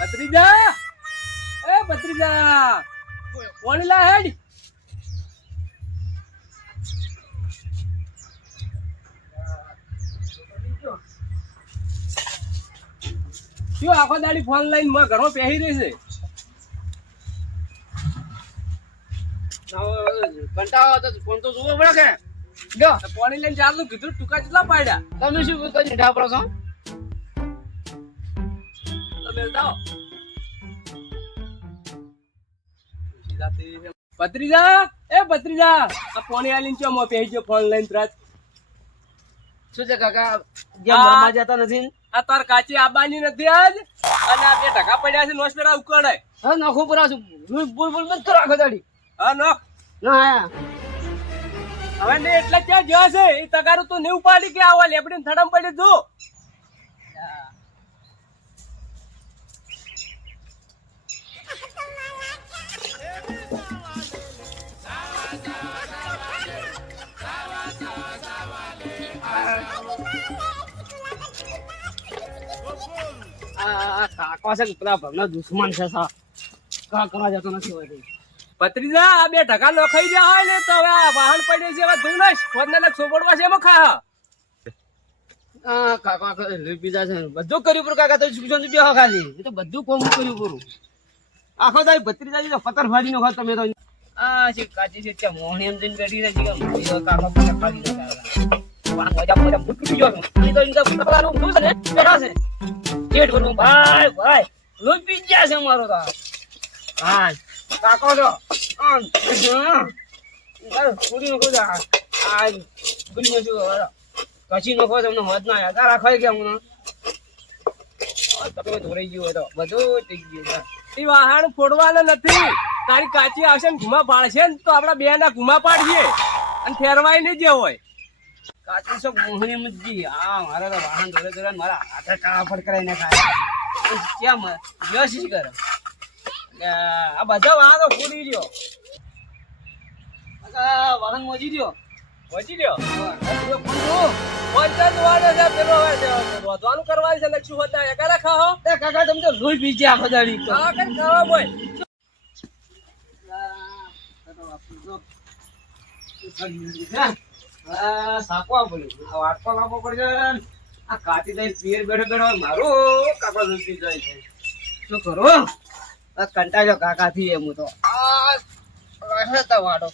ભત્રીજા એ ભત્રીજા કોણ લા હેડ શું આખો દાડી ફોન લઈને માં ઘરમાં પહેરી રહી છે કંટાળો તો ફોન તો જોવો પડે કે જો પાણી લઈને ચાલુ કીધું ટૂંકા કેટલા પાડ્યા તમે શું કરી ઢાપરો છો તમે જાઓ ભત્રીજા એ ભત્રીજા આ પાણી આલીને ચો મો પહેરી ગયો ફોન લઈને ત્રાજ શું છે કાકા જેમ રમવા જતા નથી આ તાર કાચી આબાની નથી આજ અને આ બે ઢગા પડ્યા છે નોસ્ફેરા ઉકળે હા નાખો પૂરા છું બોલ બોલ મત કરો આખો દાડી હા નો ના હવે ને એટલે ક્યાં જ્યો છે એ તગારું તો નહીં ઉપાડી કે આવા લેબડીને થડમ પડી જો કાકો છે પેલા ભગના દુશ્મન છે સા કા કરવા જતો નથી હોય ભત્રીજા આ બે ઢગા લોખાઈ ગયા હોય ને તો હવે આ વાહન પડે છે હવે ધૂળ નાખ ફોનને સોપડવા છે એમાં ખા કાકા પીઝા છે બધું કર્યું પૂરું કાકા તો શું બેહો ખાલી એ તો બધું કોમ કર્યું પૂરું આખો દાઈ ભત્રીજા તો પતર ફાડી નો તમે તો આ છે કાચી છે ત્યાં મોહણી એમ જઈને બેઠી રહી છે કે કાકા પતર ફાડી નો કાકા મજા મજા ભૂકી ગયો એ તો ઇનકા પતરાનો ભૂસ ને બેઠા છે જેટ કરું ભાઈ ભાઈ લોહી પી ગયા છે મારો તો હા કાકો તો પૂરી નો આ ગુલી નો કશી નો તમને હોત ના યાર ખાઈ ગયા હું તમે ધોરાઈ ગયું હોય તો બધું થઈ ગયું એ વાહન ફોડવાના નથી તારી કાચી આવશે ને ઘુમા પાડશે ને તો આપડા બે ના ઘુમા પાડીએ અને ફેરવાય નહીં જે હોય કાચી શું મોહની મજી આ મારા તો વાહન ધોરે ધોરે મારા હાથે કાપડ કરાવી નાખાય કેમ યશી કરે આ બધા વાહન તો ફોડી ગયો વાહન મોજી ગયો વચી લ્યો પંચાયત વાળો છે પેલો રોધવાનું કરવાનું છે ને શું હતા એ કરે ખાઓ એ કાકા તમે તો લોહી પી ગયા ખજાડી તો હા કઈ ખાવા બોય સાપવા પડ્યું વાટકો લાવવો પડશે આ કાચી દઈ પિયર બેઠો બેઠો મારું કાકા લૂટી જાય છે શું કરો કંટાળ્યો કાકા થી એમ તો આ વાડો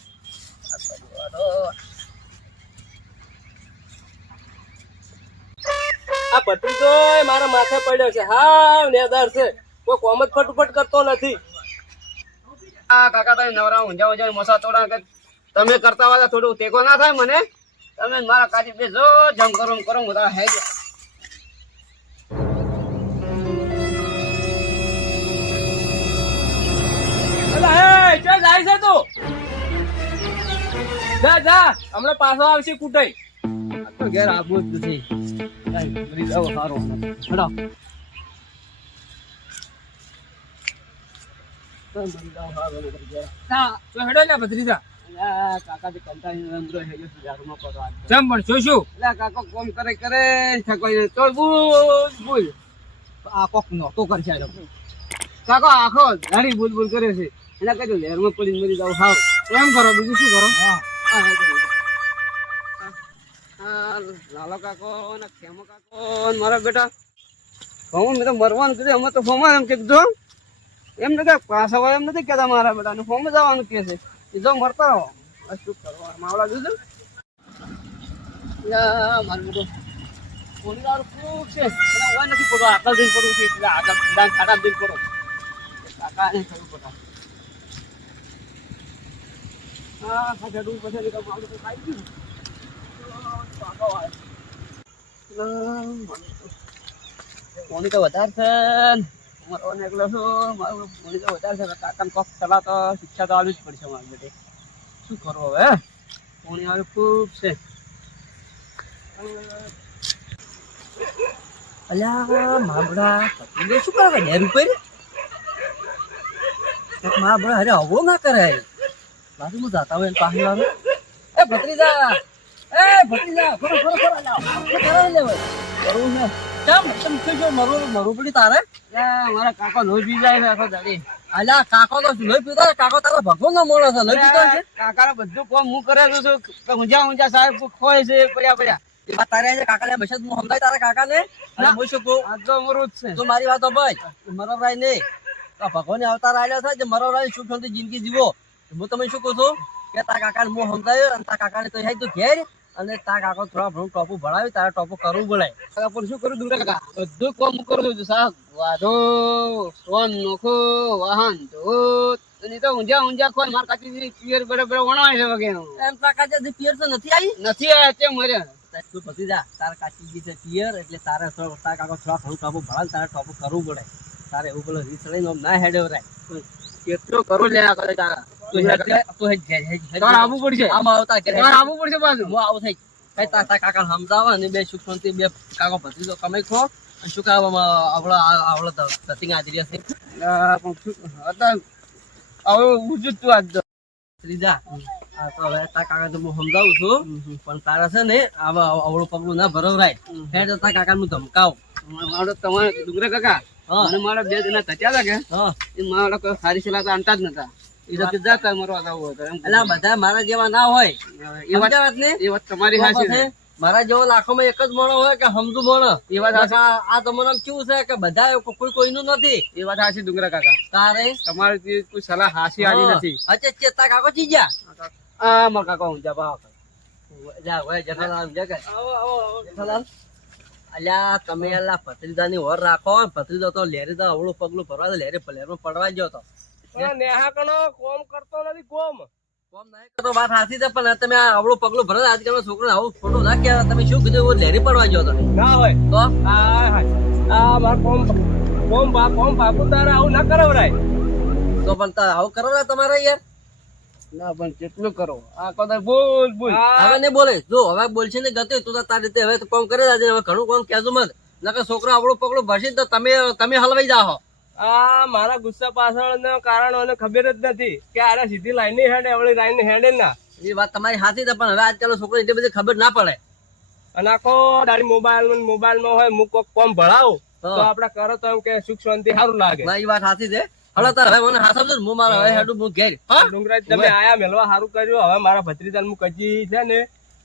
આ ભત્રીજો મારા માથે પડ્યો છે હા નેદાર છે કોઈ કોમ જ ફટફટ કરતો નથી આ કાકા તમે નવરા ઊંઝા ઊંઝા મસા તોડા તમે કરતા હોય થોડું ટેકો ના થાય મને તમે મારા કાચી બે જો જમ કરો બધા હે જાય છે તું જા જા હમણાં પાછો આવશે કુટાઈ તો ઘેર આવું જ નથી સારો હેડો ને ભત્રીજા કાકા થી કંટાળી જમ પણ શું શું કાકો કોમ કરે થકોઈ તો બોલ આ કોક નો તો કરશે કાકો આખો ગાડી બોલ કરે છે એના કઈ લહેરમાં પડીને મરી જાવ હાવ એમ કરો બીજું શું કરો લાલો કાકો ને ખેમો કાકો મારા બેટા હું મેં તો મરવાનું કીધું અમે તો ફોમાં એમ કીધું એમ નથી પાછા હોય એમ નથી કેતા મારા બેટા ફોમ જવાનું કે છે કીધો મરતા રહો શું કરવા માવડા દીધું મારું બેટું પોલી વાળું ખૂબ છે નથી પડો આગળ દિન પડવું છે એટલે આગળ ખાટા દિન પડો કાકા ને ખરું પડો હા ખાધું પછી માવડું તો ખાઈ ગયું પોણી તો વધારે છે મારો એકલો છું મારું પોણી તો વધારે છે કાકાને કોક સલાહ તો શિક્ષા તો આવી જ પડશે મારા બેટે શું કરવું હવે પોણી આવે ખૂબ છે અલ્યા માબડા શું કરે નેર ઉપર માબડા અરે હવો ના કરે બાજુ હું જાતા હોય પાણી વાળો એ ભત્રીજા ફરો લાવ કરાવી લેવાય કરવું ને કેમ તમે શું છો મરું પડી તારે મારા કાકો લોહી પી જાય છે આખો દાડી. અલ્યા કાકો તો લોહી પીતો છે. કાકો તારો ભગવાન નો મોણો છે લોહી પીતો છે કાકાને બધું કામ હું કરેલું છું. ઊંચા સાહેબ ખોય છે પડ્યા. એ વાત તારે આજે કાકાને બસત હું સમજાય તારા કાકાને અને હું શું કહું આ તો અમરું જ છે. તું મારી વાતો ભાઈ મરવરાય નહીં આ ભગવાન અવતાર આવ્યો છે જે મરવરાય સુખ શાંતિ જિંદગી જીવો હું તમે શું કહું છું કે તારા કાકાને હું સમજાયો અને તારા કાકાને તો તું ઘેર અને તારા કાકો થોડા ઘણું ટોપું ભણાવી તારા ટોપું કરવું પડે કાકા પણ શું કરું દુરા કાકા બધું કામ હું કરું છું. સાહેબ વાઢો સોન નોખો વાહન ધોત અને તો ઊંઝા ખોય માર કાચી પિયર બરાબર વણાય છે વગેરે એમ તારા કાચા જે પિયર તો નથી આવી નથી આયા તે મર્યા. તું પછી જા તારા કાચી છે પિયર એટલે તારે તારા કાકો થોડા ઘણું ટોપું ભણાવે તારે ટોપું કરવું પડે તારે એવું પેલો રીસ લઈને ના હેડે રાય કેટલો કરું લે આ કરે કાકા તું હેડ ઘેર તારે આવવું પડશે. આમાં આવતા ઘેર તારે આવવું પડશે પાછું. હું આવું થઈ કઈ તારા કાકાને સમજાવો અને બે સુખ શાંતિ બે કાકો ભત્રીજો કમાઈ ખો અને શું કામ આવડો ધતિંગ હાજરી હશે હવે ઉજુ તું આજ તો. ત્રીજા આ તો હવે તારા કાકા તો હું સમજાવું છું પણ તારા છે ને આવા અવળું પગલું ના ભરવરાય હેડ તારા કાકાને હું ધમકાવું મારો તમારે ડુંગરા કાકા હા. અને મારા બે જણા થયા હતા કે હા એ મારા કોઈ સારી સલાહ તો આનતા જ નતા. એ તો જતા મરવા જવું હતો એમ. એટલે આ બધા મારા જેવા ના હોય એ વાત સમજ્યા વાત ને એ વાત તમારી સાચી છે. મારા જેવો લાખોમાં એક જ મોણો હોય કે સમજુ મોણો એ વાત સાચી. આ તમારે કેવું છે કે બધા કોઈ કોઈનું નથી એ વાત સાચી ડુંગરા કાકા. તારે તમારી જે કોઈ સલાહ હાસી આવી નથી. અચ્છા ચેતા કાકો ચીજ્યા આ મારા કાકા ઊંચા ભાવ. જા હોય જેઠાલાલ સમજ્યા કે જેઠાલાલ અલ્યા તમે અલ્લા ભત્રીજાની ઓર રાખો ભત્રીજો તો લેરી તો અવળું પગલું ભરવા દે લેરી લેરમાં પડવા ગયો તો નેહા કણો કોમ કરતો નથી કોમ કોમ નહીં કરતો વાત સાચી છે પણ તમે આ અવળું પગલું ભરો આજકાલનો છોકરો આવું ખોટું ના કહેવાય તમે શું કીધું એવું લેરી પડવા ગયો તો ના હોય તો આ માર કોમ બાપુ તારે આવું ના કરાવરાય તો પણ આવું કરો ને તમારે યાર ના પણ કેટલું કરો આ કદાચ બોલ બોલ. હવે નહીં બોલે જો હવે બોલશે ને ગતે તું તો તારી રીતે હવે તો કોમ કરે આજે હવે ઘણું કોમ કહેજો મત નકર છોકરો આવડું પગલું ભરશે તો તમે હલવાઈ જાઓ આ મારા ગુસ્સા પાછળ કારણ મને ખબર જ નથી કે આને સીધી લાઈન હેડે આવડી લાઈન હેડે ના એ વાત તમારી સાચી છે પણ હવે આજકાલનો છોકરો એટલી બધી ખબર ના પડે અને આખો દાડી મોબાઈલ માં હોય હું કોક કોમ ભણાવું તો હા. આપડે કરો તો એમ કે સુખ શાંતિ સારું લાગે ના એ વાત સાચી છે હવે તાર હવે મને હાસવજો ને હું મારા હવે હેડું હું ઘેર હા ડુંગરાજ તમે આયા મેલવા સારું કર્યું હવે મારા ભત્રીજાને હું કજી છે ને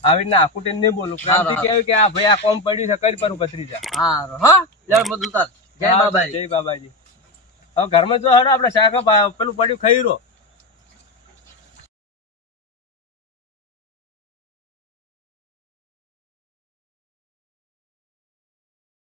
આવી રીતના આખું નહીં બોલું ક્રાંતિ કેવી કે આ ભાઈ આ કોમ પડ્યું છે કરી પર ભત્રીજા હારું હા લેવડ બધું તાર જય બાબાજી જય બાબાજી હવે ઘરમાં જો હડો આપડે શાક પેલું પડ્યું ખાઈ રહ્યો